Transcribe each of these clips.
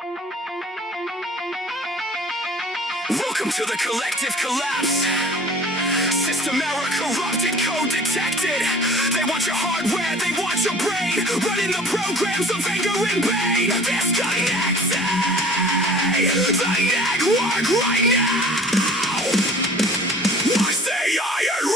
Welcome to the collective collapse. System error, corrupted, code detected. They want your hardware, they want your brain, running the programs of anger and pain. Disconnected. The network right now. Watch the iron run.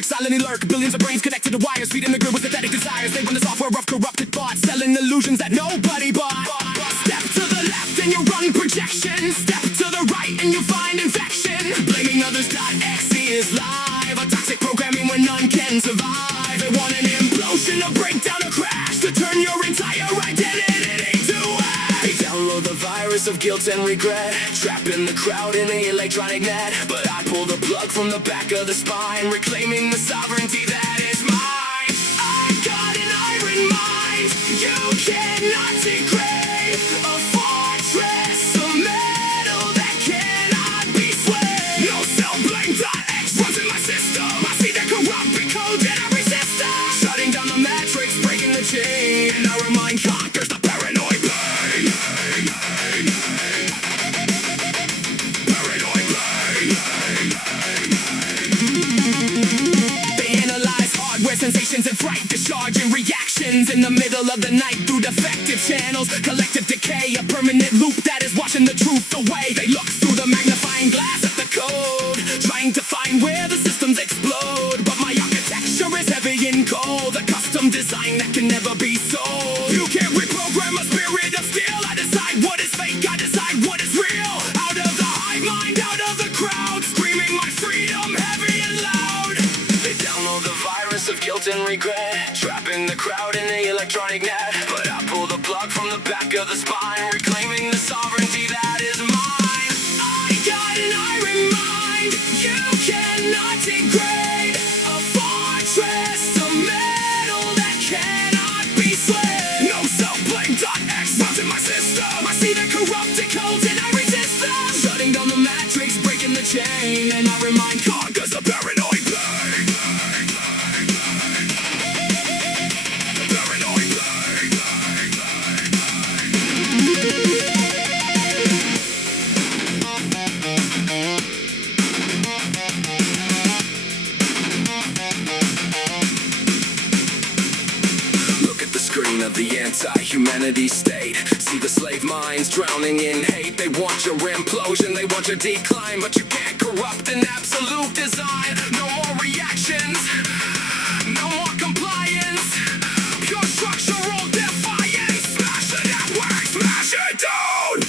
Silently lurk, billions of brains connected to wires, feeding the grid with pathetic desires. They run the software of corrupted thoughts, selling illusions that nobody bought. Step to the left and you run projection. Step to the right and you find infection. Blaming others.exe is live, a toxic programming where none can survive. They want an implosion, a breakdown, a crash, to turn your entire identity to ash. They download the virus of guilt and regret, trapping the crowd in the electronic net. But I pull the plug from the back of the spine, reclaiming the sovereignty that is mine. I got an iron mind, you cannot degrade. A fortress of metal that cannot be swayed. No cell-blame.x runs in my system. I see the corrupted code and I resist them. Shutting down the matrix, breaking the chain, and our mind conquers the paranoid pain. Paranoid pain. Sensations and fright, discharging reactions in the middle of the night through defective channels. Collective decay, a permanent loop that is washing the truth away. They look through the magnifying glass at the code, trying to find where the systems explode. But my architecture is heavy and cold, a custom design that can never be sold. You can't reprogram a spirit of steel. I decide what is fake, I decide what is real. Out of the hive mind, out of the crowd, screaming my freedom heavy and loud. They download the virus of guilt and regret, trapping the crowd in the electronic net. But I pull the plug from the back of the spine, reclaiming the sovereignty that is mine. I got an iron mind, you cannot degrade. A fortress of metal that cannot be swayed. No self-blame.x runs in my system. I see the corrupted codes and I resist them. Shutting down the matrix, breaking the chain, and I remind conquers the paranoid pain. Of the anti-humanity state, see the slave minds drowning in hate. They want your implosion, they want your decline, but you can't corrupt an absolute design. No more reactions, no more compliance, pure structural defiance. Smash the network, smash it down.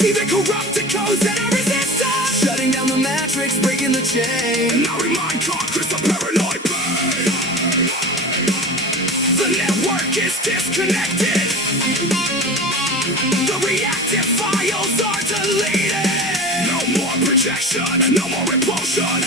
See the corrupted codes and I resist them. Shutting down the matrix, breaking the chain, and I remind conquers the paranoid pain. The network is disconnected. The reactive files are deleted. No more projection, no more repulsion.